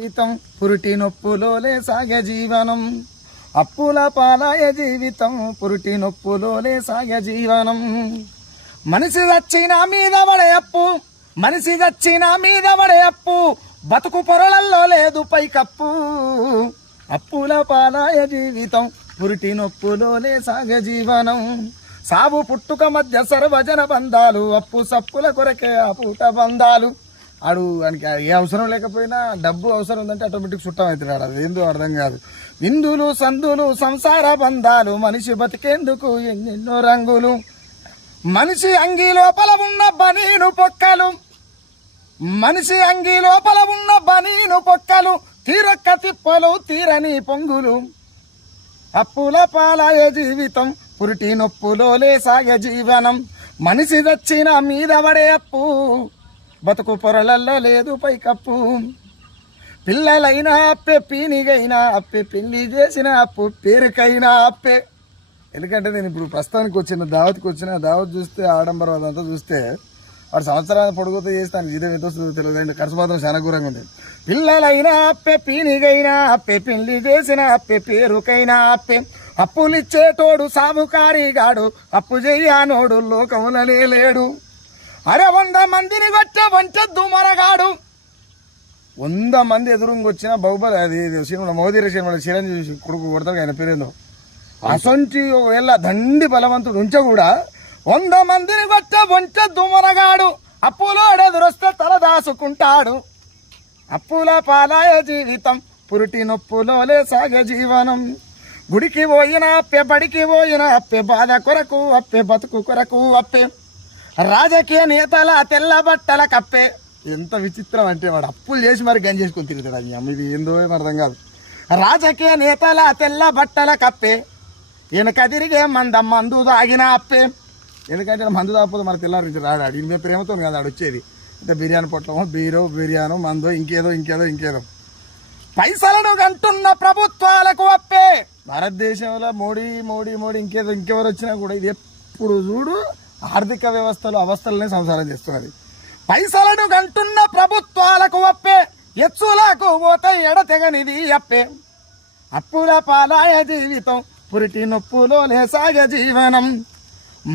జీవితం పురుటి నొప్పులోలే సాగే జీవనం, అప్పుల పాలాయ జీవితం పురుటి నొప్పులోలే సాగే జీవనం. మనిషి చచ్చిన మీద పడే అప్పు, మనిషి చచ్చిన మీద పడే అప్పు, బతుకు పొరలల్లో లేదు పైకప్పు. అప్పుల పాలాయ జీవితం పురుటి నొప్పులోలే సాగే జీవనం. సాగు పుట్టుక మధ్య సర్వజన బంధాలు, అప్పు సప్పుల కొరకే ఆ పూట బంధాలు. ఆడు ఆయనకి ఏ అవసరం లేకపోయినా డబ్బు అవసరం ఉందంటే ఆటోమేటిక్ చుట్టం అవుతున్నాడు. అది ఏందో అర్థం కాదు. విందులు సందులు సంసార బంధాలు, మనిషి బతికేందుకు ఎన్నెన్నో రంగులు. మనిషి అంగి లోపల ఉన్న బనీను పొక్కలు, మనిషి అంగి లోపల ఉన్న బనీను పొక్కలు, తీరొక్క తిప్పలు తీరని పొంగులు. అప్పుల పాలాయ జీవితం పురిటి నొప్పులోలే సాగే జీవనం. మనిషి దచ్చిన మీద పడే అప్పు, బతుకు పొరలల్లో లేదు పైకప్పు. పిల్లలైనా అప్పే, పీనిగైనా అప్పే, పెళ్లి చేసిన అప్పు, పేరుకైనా అప్పే. ఎందుకంటే నేను ఇప్పుడు ప్రస్తుతానికి వచ్చిన దావత్కి వచ్చిన దావత్ చూస్తే ఆడంబరం అదంతా చూస్తే వాడు సంవత్సరాలు పొడుగుతో చేస్తాను జీతం ఎంత వస్తుందో తెలియదు. ఖర్చు మాత్రం చాలా ఘోరంగా ఉంది. పిల్లలైనా అప్పే, పీనిగైనా అప్పే, పెళ్లి చేసిన అప్పే, పేరుకైనా అప్పే. అప్పులిచ్చేటోడు సాముకారిగాడు, అప్పు చెయ్యానోడు లోకములనే లేడు. అరే 100 మందిని కొట్టే వంచద్దు మరగాడు. 100 మంది ఎదురుంగొచ్చిన బాహుబలి అది సినిమా మోదీ సినిమా చిరంజీవి కొడుకు కొడతాడు, ఆయన పేరేందో. అసొంటి ఒకవేళ దండి బలవంతుడు ఉంచ కూడా 100 మందిని కొట్టే వంచద్దు మరగాడు. అప్పులోడు ఎదురొస్తే తల దాసుకుంటాడు. అప్పుల పాలాయ జీవితం పురిటి నొప్పులోలే సాగే జీవనం. గుడికి పోయిన అప్పే, బడికి పోయిన అప్పే, బాధ కొరకు అప్పే, బతుకు కొరకు అప్పే. రాజకీయ నేతల తెల్ల బట్టల కప్పే. ఎంత విచిత్రం అంటే వాడు అప్పులు చేసి మరి గంజి చేసుకొని తిరుగుతాడు. అది అమ్మ ఇది ఏందో అర్థం కాదు. రాజకీయ నేతల తెల్ల బట్టల కప్పే, వెనక తిరిగే మందు తాగిన అప్పే. ఎందుకంటే మందు తాగకపోతే మరి తెల్లారించి రాడు. ఈయన ప్రేమతో కాదు ఆడు వచ్చేది. అంటే బిర్యానీ పొట్లమో, బిర్యానో, మందో, ఇంకేదో. పైసలను అంటున్న ప్రభుత్వాలకు అప్పే. భారతదేశంలో మోడీ ఇంకెవరు వచ్చినా కూడా ఇది ఎప్పుడు చూడు ఆర్థిక వ్యవస్థలో అవస్థలనే సంసారం చేస్తున్నది. పైసలను అంటున్న ప్రభుత్వాలకు అప్పే, ఎచ్చులకు పోతే ఎడతెగనిది అప్పే. అప్పుల పాలాయ జీవితం పురిటి నొప్పులోలే సాగే జీవనం.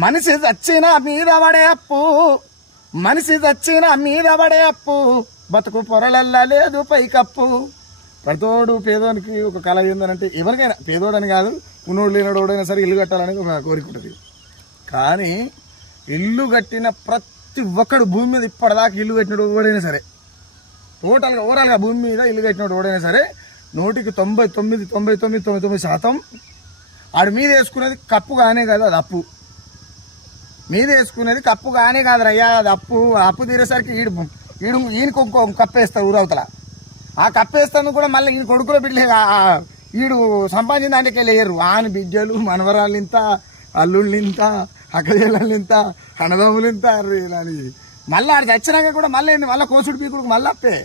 మనిషి చచ్చిన మీద పడే అప్పు, మనిషి చచ్చిన మీద పడే అప్పు, బతుకు పొరలల్లా లేదు పైకప్పు. ప్రతోడు పేదోనికి ఒక కళ ఏందనంటే, ఎవరికైనా పేదోడని కాదు, ఉన్నోడు లేనోడైనా సరే ఇల్లు కట్టాలని ఒక కోరిక ఉంటుంది. కానీ ఇల్లు కట్టిన ప్రతి ఒక్కడు భూమి మీద ఇప్పటిదాకా ఇల్లు కట్టినోడు ఎవడైనా సరే, టోటల్గా ఓవరాల్గా భూమి మీద ఇల్లు కట్టినోడు ఎవడైనా సరే 99% ఆడు మీద వేసుకునేది కప్పు కానే కాదు, అది అప్పు. మీద వేసుకునేది కప్పు కానే కాదు రయ్యా, అది అప్పు తీరేసరికి ఈయనకు ఇంకో కప్పేస్తారు ఊరవతల. ఆ కప్పేస్తాను కూడా మళ్ళీ ఈయన కొడుకులో బిడ్డలే ఈడు సంపాదించిన దాంట్లోకి వెళ్ళేయరు. ఆయన బిడ్డలు, మనవరాళ్ళు ఇంత, అల్లుళ్ళు ఇంత, అక్కజల్లు ఇంత, అన్నదమ్ములు ఇంత. మళ్ళీ ఆడు చచ్చినాక కూడా మళ్ళీ కోసుడు పీకుడు మళ్ళీ అప్పే.